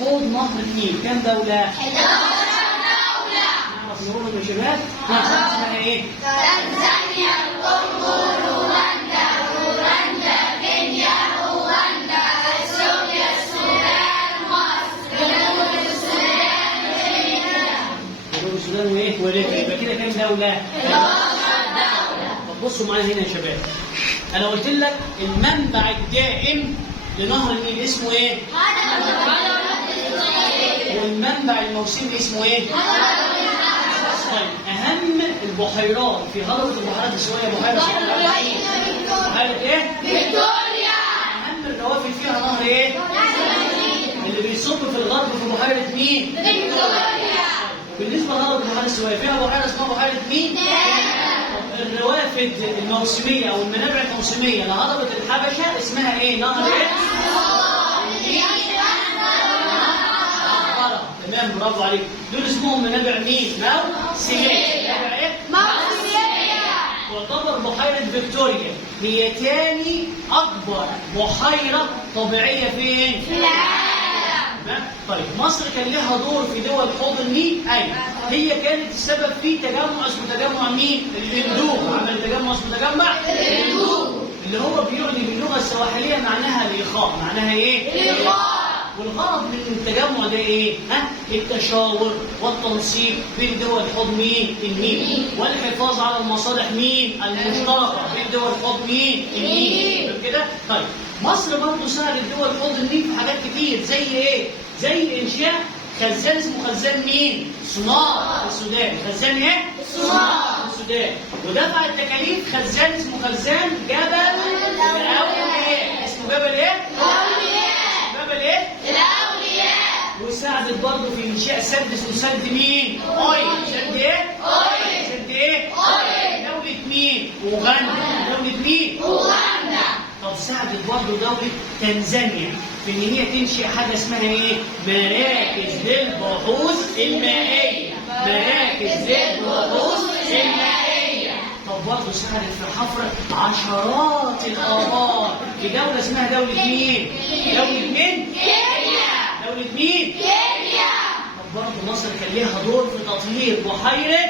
حوض نهر النيل كام دولة؟ 11 دولة. نعرف نقولهم يا شباب؟ اسمها ايه؟ تنزانيا، الكونغو، رواندا، كينيا، أوغندا، اثيوبيا، السودان، مصر، جنوب السودان، وليبيا. جنوب السودان وايه؟ وليبيا. يبقى كده كام دولة؟ 11 دولة. طب بصوا معايا هنا يا شباب. انا قلت لك المنبع الدائم لنهر النيل اسمه ايه؟ والمنبع الموسمي اسمه ايه؟ طيب اهم البحيرات في هضبه البحيرات السويه بحيره بحيره ايه؟ فيكتوريا. اهم الروافد فيها نهر ايه؟ اللي بيصب في الغرب في بحيره مين؟ فيكتوريا. بالنسبه لهضبه البحيرات السويه فيها بحيره اسمها بحيره مين؟ الروافد الموسميه او المنابع الموسميه لهضبه الحبشه اسمها ايه؟ نهر ايه؟ تمام، برافو عليك. دول اسمهم منابع مين؟ موسميه. منابع ايه؟ موسمية. تعتبر بحيره فيكتوريا هي ثاني اكبر بحيره طبيعيه فين؟ في العالم. تمام؟ طيب مصر كان لها دور في دول حوض النيل؟ ايوه. هي كانت السبب في تجمع اسمه تجمع مين؟ الهندوق. عمل تجمع اسمه تجمع الهندوق، اللي هو بيعني باللغه السواحليه معناها الاخاء. معناها ايه؟ الإخاء. والغرض من التجمع ده ايه؟ التشاور والتنسيق بين دول حوض مين؟ النيل، والحفاظ على المصالح مين؟ المشتركه بين دول حوض مين؟ النيل. كده؟ طيب مصر برضه ساعدت دول حوض النيل في حاجات كتير زي ايه؟ زي انشاء خزان اسمه خزان مين؟ صناعة في السودان. خزان ايه؟ صناعة في السودان. ودفع التكاليف خزان اسمه خزان جبل الأولياء. اسمه جبل ايه؟ الأولياء. جبل ايه؟ الأولياء. وساعدت برضه في انشاء سد اسمه سد مين؟ اوي. سد ايه؟ أوي. سد ايه؟ أوي. دولة مين؟ اوغندا. دولة مين؟ أوغندا. طب ساعدت برضه دولة تنزانيا في ان هي تنشئ حاجة اسمها ايه؟ مراكز للبحوث المائية. مراكز للبحوث المائية. طب برضه ساعدت في حفر عشرات الآبار في دولة اسمها دولة مين؟ دولة مين؟ كينيا. دولة مين؟ كينيا. طب برضه مصر كان ليها دور في تطهير بحيرة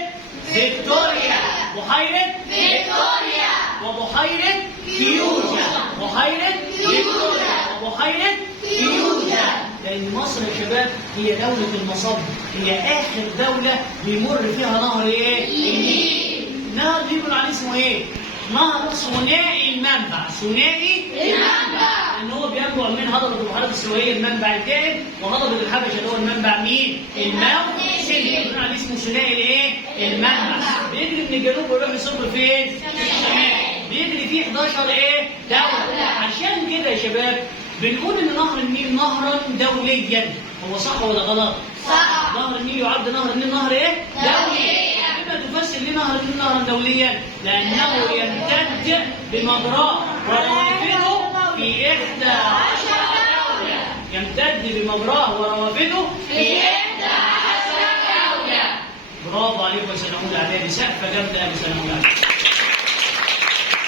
فيكتوريا. بحيرة فيكتوريا. وبحيرة فيوجا. بحيرة فيكتوريا وبحيرة فيوجا. لأن مصر يا شباب هي دولة المصب. هي آخر دولة بيمر فيها نهر إيه؟ النيل. النهر دي بيقولوا عليه اسمه إيه؟ نهر ثنائي المنبع. ثنائي المنبع. لأن هو بينبع من هضبة البحيرات السوية المنبع الدائم، وهضبة الحبشة اللي هو المنبع مين؟ الموسمي. بيقولوا عليه اسمه ثنائي الإيه؟ المنبع. بيجري من الجنوب ويروح يصب فين؟ الشمال. بيجري فيه 11 ايه؟ دولة. عشان كده يا شباب بنقول ان نهر النيل نهرا دوليا. هو صح ولا غلط؟ صح. نهر النيل يعد نهر النيل نهر ايه؟ دوليا. بما تفسر ليه نهر النيل نهرا دوليا؟ لانه يمتد بمجراه وروافده في 11 دولة. يمتد بمجراه وروافده في 11 دولة. برافو عليكم يا سنة أولى إعدادي. سقفة جامدة يا سنة أولى إعدادي.